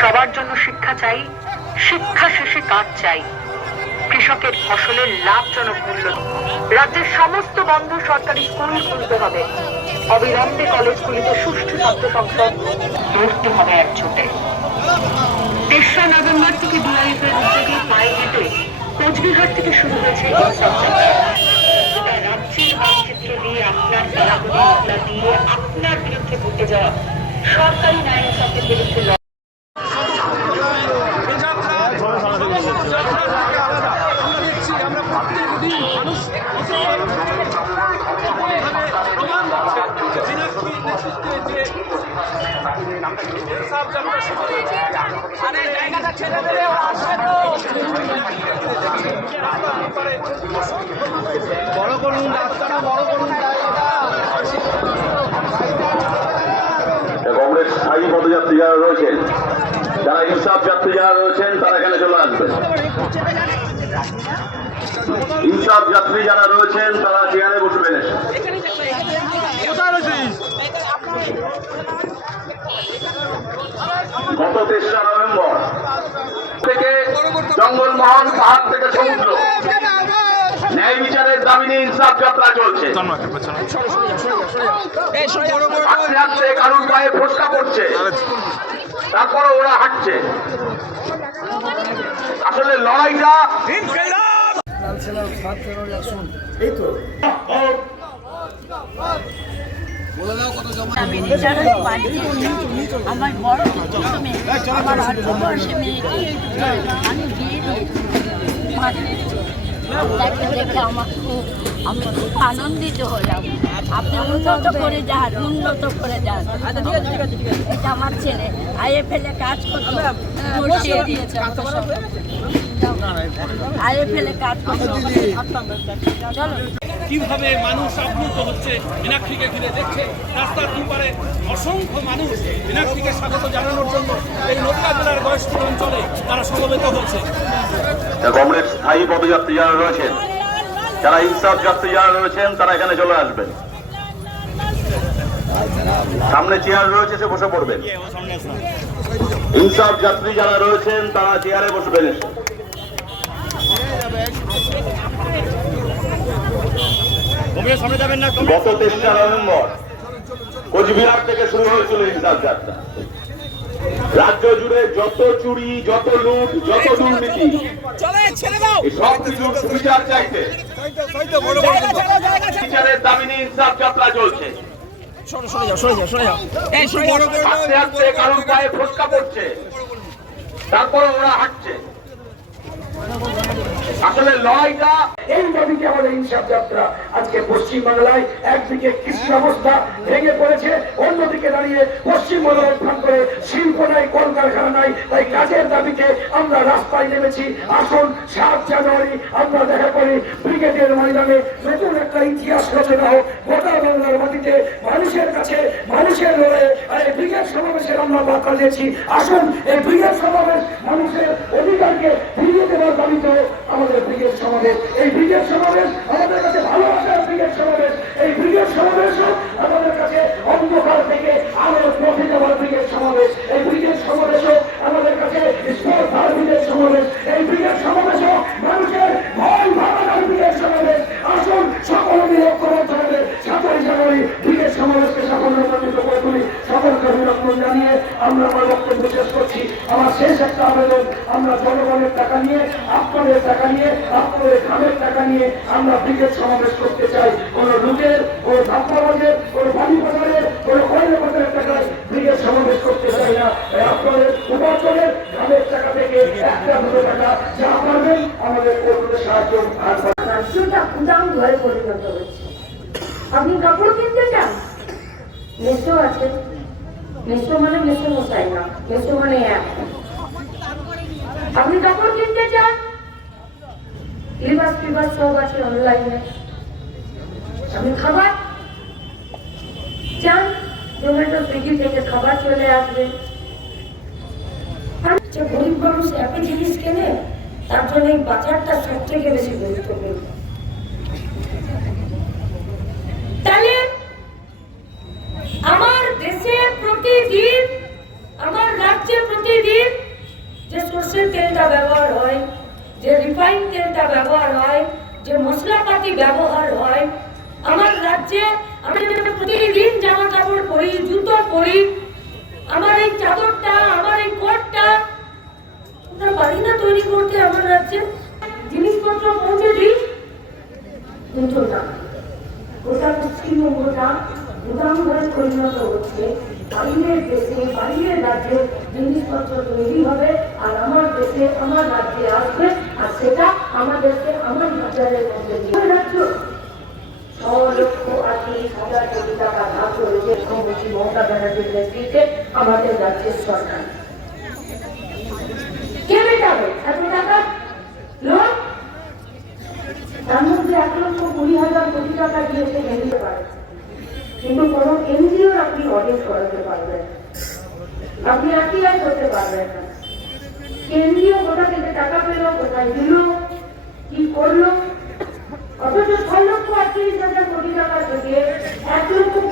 সবার জন্য শিক্ষা চাই, শিক্ষা শেষে কাজ চাই, কৃষকের ফসলের লাভজনক মূল্য। রাজ্যের সমস্ত বন্ধ সরকারি স্কুল খুলতে হবে, অবিলম্বে কলেজগুলিতে সুষ্ঠু ছাত্র সংসদ গড়তে হবে একজোটে। ৩রা নভেম্বর থেকে ডিআইএফের উদ্যোগে পায়ে হেঁটে কোচবিহার থেকে শুরু হয়েছে রাজ্যের মানচিত্র দিয়ে আপনার খেলাগুলি দিয়ে আপনার বিরুদ্ধে ভোটে যাওয়া সরকারি ন্যায় ইনসাফের বিরুদ্ধে বড় করুন রাস্তাটা, বড় করুন। কংগ্রেস স্থায়ী পদযাত্রী যারা রয়েছেন, যারা ইনসাফ যাত্রী যারা রয়েছেন, তারা এখানে চলে আসবেন। ইনসাফ যাত্রী যারা রয়েছেন তারা চেয়ারে বসবেন। গত ৩রা নভেম্বর থেকে জঙ্গলমহল, পাহাড় থেকে সমুদ্র, ন্যায় বিচারের দাবি নিয়ে ইনসাফ যাত্রা চলছে। আস্তে আস্তে কারুর পায়ে ফোসকা পড়ছে, তারপরে ওরা হাঁটছে। আসলে লড়াইটা আমার বড় মেয়ে, আমার 8 বয়সে মেয়েটি আমি বিয়ে দিয়েছি। দেখে আমি খুব আনন্দিত হলাম। আপনি উন্নত করে যান, উন্নত করে যান। এটা আমার ছেলে আইএফএল কাজ করতো, বসিয়ে দিয়েছে। আইএফএল কাজ করতো। চলো, কিভাবে মানুষ আপ্লুত হচ্ছে মীনাক্ষীকে ঘিরে দেখছে। রাস্তার দুপারে অসংখ্য মানুষ মীনাক্ষীকে স্বাগত জানানোর জন্য এই নদিয়া জেলার বয়স্ক অঞ্চলে তারা সমবেত হচ্ছে। কংগ্রেস স্থায়ী পদযাত্রী যারা রয়েছেন, যারা ইনসাফ যাত্রী যারা রয়েছেন, তারা এখানে চলে আসবেন। সামনে চেয়ার রয়েছে, সে বসে পড়বেন। ইনসাফ যাত্রী যারা রয়েছেন তারা চেয়ারে বসবেন। গত ৩রা নভেম্বর কোচবিহার থেকে শুরু হয়েছিল ইনসাফ যাত্রা। রাজ্য জুড়ে যত চুরি, যত লুট, যত দুর্নীতি, সব কিছুর বিচার চাইতে বিচারের দাবি নিয়ে ইনসাফ যাত্রা চলছে। আস্তে আস্তে কারুর পায়ে ফোসকা পড়ছে, তারপরে ওরা হাঁটছে। আসলে লড়াইটা এই দাবিতে আমাদের ইনসাফ যাত্রা। আজকে পশ্চিমবাংলায় একদিকে কৃষ্ণাবস্থা ভেঙে পড়েছে, অন্যদিকে দাঁড়িয়ে পশ্চিমবাংলায় উত্থান করে শিল্প নাই, কলকারখানা নাই, তাই কাজের দাবিতে আমরা রাস্তায় নেমেছি। আসুন 7 জানুয়ারি আমরা দেখা করি ব্রিগেডের ময়দানে, নতুন একটা ইতিহাস রচনা হোক গোটা বাংলার মাটিতে, মানুষের কাছে, মানুষের লড়াইয়ে। আর এই ব্রিগেড সমাবেশের আমরা বার্তা দিয়েছি। আসুন এই ব্রিগেড সমাবেশ মানুষের অধিকারকে ফিরিয়ে দেওয়ার দাবিতে আমাদের ব্রিগেড সমাবেশ। এই ব্রিগেড সমাবেশ আমাদের কাছে ভালোবাসার ব্রিগেড সমাবেশ। এই ব্রিগেড সমাবেশও আমাদের কাছে অন্ধকার থেকে আলোর পথে যাওয়ার ব্রিগেড সমাবেশ। এই ব্রিগেড সমাবেশও আমাদের কাছে স্পর্ধার ব্রিগেড সমাবেশ। এই ব্রিগেড সমাবেশও মানুষের ভয় ভাবনার ব্রিগেড সমাবেশ। আসুন সকল মিলে ঐক্যবদ্ধ হবে 7 জানুয়ারি ব্রিগেড সমাবেশকে সাফল্যমণ্ডিত করে তুলি। সকলকে অভিনন্দন জানিয়ে আমরা আমার বক্তব্য শেষ করছি। আমার শেষ একটা আবেদন, আমরা জনগণের টাকা নিয়ে, আপনাদের টাকা নিয়ে, আপনাদের ঘামের টাকা নিয়ে আমরা ব্রিগেড সমাবেশ করতে চাই। কোন লুটের, কোন ধাপ্পাবাজের, কোন বাড়ি বাজারের, কোন কয়লা বাজারের টাকায় ব্রিগেড সমাবেশ করতে চাই না। আপনাদের উপার্জনের ঘামের টাকা থেকে 1-2 টাকা যা পারবেন আমাদের কর্মীদের সাহায্য ঘরে পরিণত হয়েছে। আপনি কাপড় কিনতে চান, মেসো আছে। মেসো মানে মেসো মশাই না, মেসো মানে এক। আপনি কাপড় কিনতে চান, লিবাস টিবাস সব আছে অনলাইনে। আপনি খাবার চান, জোম্যাটো সুইগি থেকে খাবার চলে আসবে। আর যে গরিব মানুষ একই জিনিস কেনে, তার জন্য এই বাজারটা সব থেকে বেশি গুরুত্বপূর্ণ। তাহলে আমার দেশে প্রতিদিন, আমার রাজ্যে প্রতিদিন যে সর্ষের তেলটা ব্যবহার হয়, যে রিফাইন তেলটা ব্যবহার হয়, যে মশলাপাতি ব্যবহার হয়, আমার রাজ্যে আমি প্রতিদিন জামা কাপড় পরি, জুতো পরি, আমার এই চাদরটা, আমার এই কোটটা আমরা পারি না তৈরি করতে আমার রাজ্যে? জিনিসপত্র পৌঁছে দিই কিন্তু না, গোটা পশ্চিমবঙ্গটা গুদাম ঘরে পরিণত হচ্ছে। বাইরের দেশে, বাইরের রাজ্যে জিনিসপত্র তৈরি হবে আর আমার দেশে, আমার রাজ্যে আসবে, আর সেটা আমাদেরকে আমার বাজারের মধ্যে দিয়ে রাজ্য 6,38,000 কোটি টাকা ধার করেছে মুখ্যমন্ত্রী মমতা ব্যানার্জির নেতৃত্বে আমাদের রাজ্যের সরকার। কে মেটাবে এত টাকা লোন? তার মধ্যে 1,20,000 কোটি টাকা দিয়েছে দিতে পারে, কিন্তু কোন এনজিও আপনি অডিট করাতে পারবেন, আপনি আরটিআই করতে পারবেন না। কেন্দ্রীয় কোথা থেকে টাকা পেল, কোথায় দিল, কি করলো? অথচ 6,38,000 কোটি টাকা থেকে 1,20,000